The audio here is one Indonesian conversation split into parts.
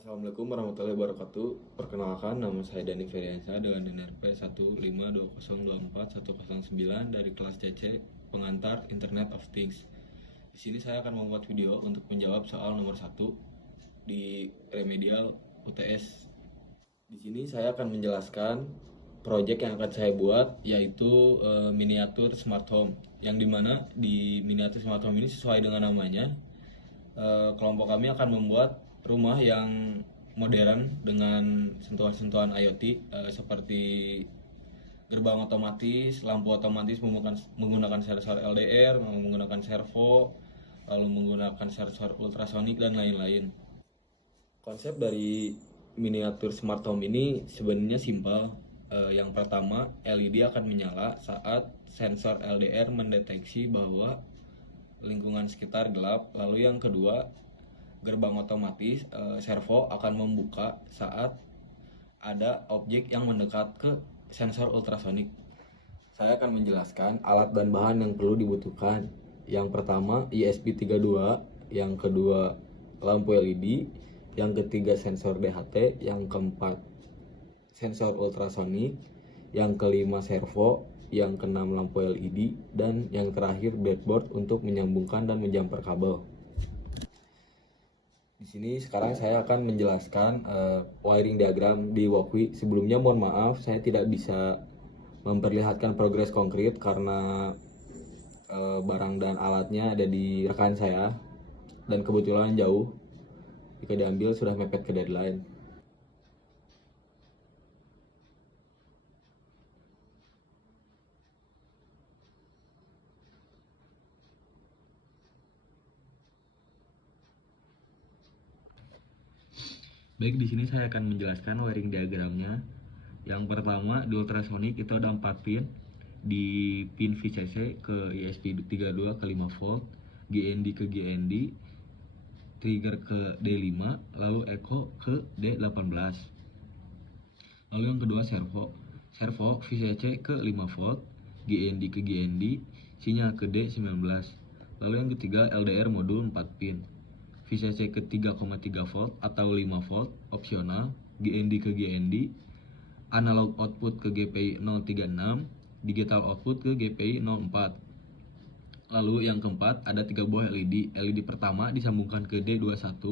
Assalamualaikum warahmatullahi wabarakatuh. Perkenalkan, nama saya Dani Feriansyah dengan NRP 152024109 dari kelas CC Pengantar Internet of Things. Di sini saya akan membuat video untuk menjawab soal nomor 1 di remedial UTS. Di sini saya akan menjelaskan proyek yang akan saya buat, yaitu miniatur smart home. Yang dimana di miniatur smart home ini sesuai dengan namanya, kelompok kami akan membuat rumah yang modern dengan sentuhan-sentuhan IoT, seperti gerbang otomatis, lampu otomatis menggunakan sensor LDR, menggunakan servo, lalu menggunakan sensor ultrasonik dan lain-lain. Konsep dari miniatur smart home ini sebenarnya simpel. Yang pertama, LED akan menyala saat sensor LDR mendeteksi bahwa lingkungan sekitar gelap. Lalu yang kedua, gerbang otomatis servo akan membuka saat ada objek yang mendekat ke sensor ultrasonik. Saya akan menjelaskan alat dan bahan yang perlu dibutuhkan. Yang pertama ESP32, yang kedua lampu LED, yang ketiga sensor DHT, yang keempat sensor ultrasonik, yang kelima servo, yang keenam lampu LED, dan yang terakhir breadboard untuk menyambungkan dan menjamper kabel. Di sini sekarang saya akan menjelaskan wiring diagram di Walkwi. Sebelumnya mohon maaf saya tidak bisa memperlihatkan progres konkret karena barang dan alatnya ada di rekan saya dan kebetulan jauh. Jika diambil sudah mepet ke deadline. Baik, di sini saya akan menjelaskan wiring diagramnya. Yang pertama, di ultrasonic itu ada 4 pin. Di pin VCC ke ESP32 ke 5 volt, GND ke GND, trigger ke D5, lalu echo ke D18. Lalu yang kedua servo VCC ke 5 volt, GND ke GND, sinyal ke D19. Lalu yang ketiga LDR modul 4 pin, VCC ke 3,3 volt atau 5 volt opsional, GND ke GND, analog output ke GPI 036, digital output ke GPI 04. Lalu yang keempat ada 3 buah LED. LED pertama disambungkan ke D21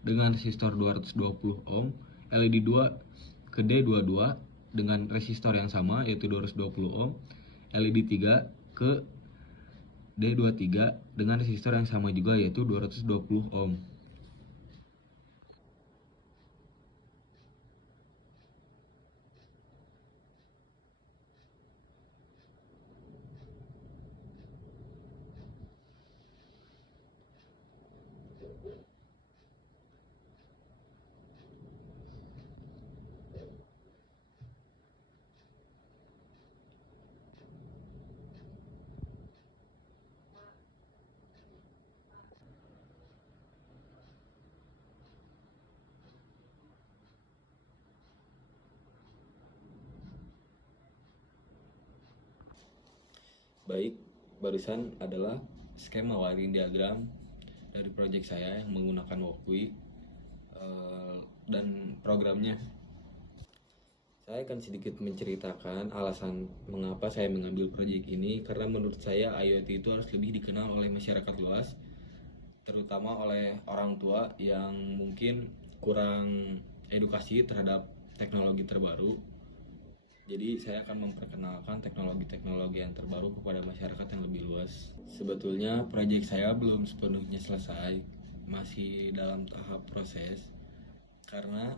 dengan resistor 220 ohm, LED 2 ke D22 dengan resistor yang sama yaitu 220 ohm, LED 3 ke D23 dengan resistor yang sama juga yaitu 220 ohm. Baik, barusan adalah skema wiring diagram dari proyek saya yang menggunakan Walkwi dan programnya. Saya akan sedikit menceritakan alasan mengapa saya mengambil proyek ini, karena menurut saya IoT itu harus lebih dikenal oleh masyarakat luas, terutama oleh orang tua yang mungkin kurang edukasi terhadap teknologi terbaru. Jadi saya akan memperkenalkan teknologi-teknologi yang terbaru kepada masyarakat yang lebih luas. Sebetulnya proyek saya belum sepenuhnya selesai, masih dalam tahap proses, karena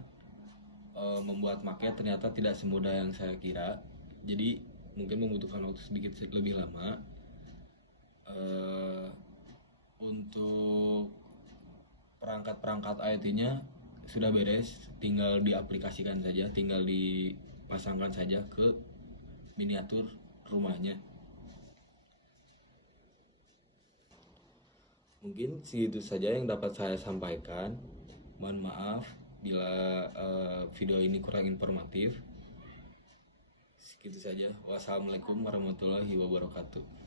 membuat maket ternyata tidak semudah yang saya kira. Jadi mungkin membutuhkan waktu sedikit lebih lama. Untuk perangkat-perangkat IoT-nya sudah beres, tinggal diaplikasikan saja, tinggal dipasangkan saja ke miniatur rumahnya. Mungkin segitu saja yang dapat saya sampaikan. Mohon maaf bila video ini kurang informatif. Segitu saja. Wassalamualaikum warahmatullahi wabarakatuh.